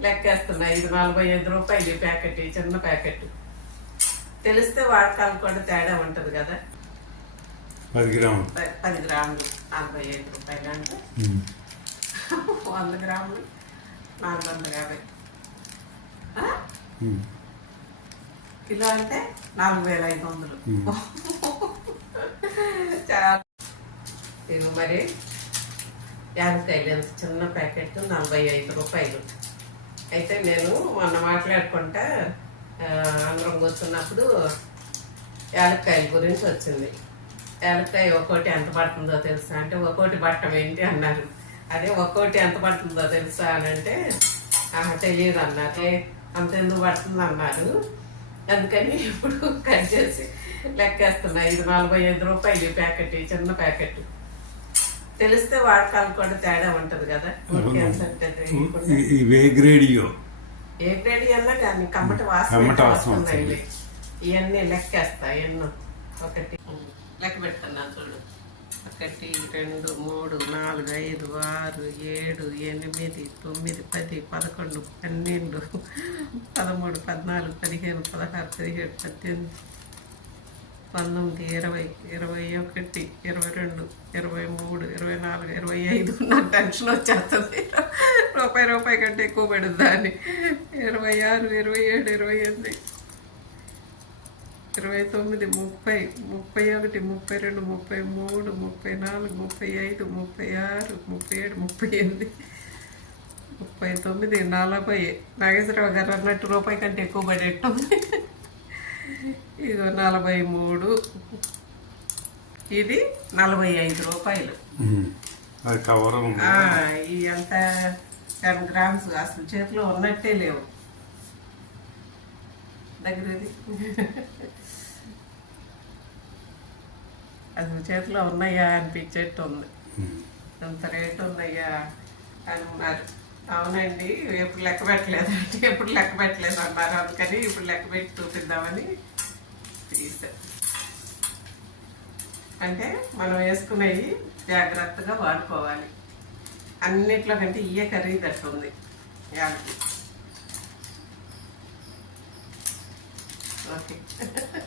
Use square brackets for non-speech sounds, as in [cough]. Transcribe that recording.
లెక్కేస్తున్నా ఇది నలభై ఐదు రూపాయలు ప్యాకెట్ చిన్న ప్యాకెట్. తెలిస్తే వాడకాలు కూడా తేడా ఉంటది కదా. పది గ్రాములు. పది గ్రాములు నలభై ఐదు రూపాయలు అంటే. వంద గ్రాములు నాలుగు వందల యాభై. కిలో అంటే నాలుగు వేల ఐదు వందలు. చాలా. ఇవి మరి యాభకాయలు ఎంత? చిన్న ప్యాకెట్ నలభై ఐదు రూపాయలు. అయితే నేను మొన్న మాట్లాడుకుంటా అందరం కూర్చున్నప్పుడు యాలక్కాయల గురించి వచ్చింది. యాలక్కాయ ఒక్కోటి ఎంత పడుతుందో తెలుసా అంటే ఒక్కోటి పట్టం ఏంటి అన్నారు. అదే ఒక్కోటి ఎంత పడుతుందో తెలుసా అని అంటే తెలియదు అన్నారు అంత ఎందుకు పడుతుంది అన్నారు. అందుకని ఇప్పుడు కట్ చేసి లెక్కేస్తున్నా. ఇది నలభై ఐదు రూపాయలు ప్యాకెట్ చిన్న ప్యాకెట్. తెలిస్తే వాడకాలు కూడా తేడా ఉంటది కదా. ఇవి ఏ గ్రేడియో ఏ గ్రేడ్ అన్నా కానీ కమ్మటి వాసన వస్తుంది. ఇవన్నీ లెక్కేస్తా ఎన్నో. ఒకటి. లెక్క పెడుతున్నా చూడు. ఒకటి రెండు మూడు నాలుగు ఐదు ఆరు ఏడు ఎనిమిది తొమ్మిది పది పదకొండు పన్నెండు పదమూడు పద్నాలుగు పదిహేను పదహారు పదిహేడు పద్దెనిమిది. పంతొమ్మిది ఇరవై ఇరవై ఒకటి ఇరవై రెండు ఇరవై మూడు ఇరవై నాలుగు ఇరవై ఐదు. నాకు టెన్షన్ వచ్చేస్తుంది. రూపాయి రూపాయి కంటే ఎక్కువ పడుద్దా అని ఇరవై ఆరు ఇరవై ఏడు ఇరవై ఎనిమిది ఇరవై తొమ్మిది ముప్పై ముప్పై ఒకటి ముప్పై రెండు ముప్పై మూడు ముప్పై నాలుగు ముప్పై ఐదు ముప్పై ఆరు ముప్పై ఏడు ముప్పై ఎనిమిది ముప్పై తొమ్మిది నలభై. నాగేశ్వరరావు గారు అన్నట్టు రూపాయి కంటే ఎక్కువ పడేట్టు ఇదిగో నలభై మూడు ఇది నలభై ఐదు రూపాయలు అంత టెన్ గ్రామ్స్ అసలు చేతిలో ఉన్నట్టే లేవు. దగ్గరది అసలు చేతిలో ఉన్నాయా అనిపించేట్టు ఉంది. అంత రేటు ఉన్నాయా అని అన్నారు అవునండి ఎప్పుడు లెక్క పెట్టలేదు. అంటే [laughs] ఎప్పుడు లెక్క పెట్టలేదు అన్నారు. అందుకని ఇప్పుడు లెక్క పెట్టి చూపిద్దామని పీస్ అంటే మనం వేసుకునేవి జాగ్రత్తగా వాడుకోవాలి. అన్నిట్లో కంటే ఇయ్య ఖరీదట్టుంది యాలకి. ఓకే. [laughs]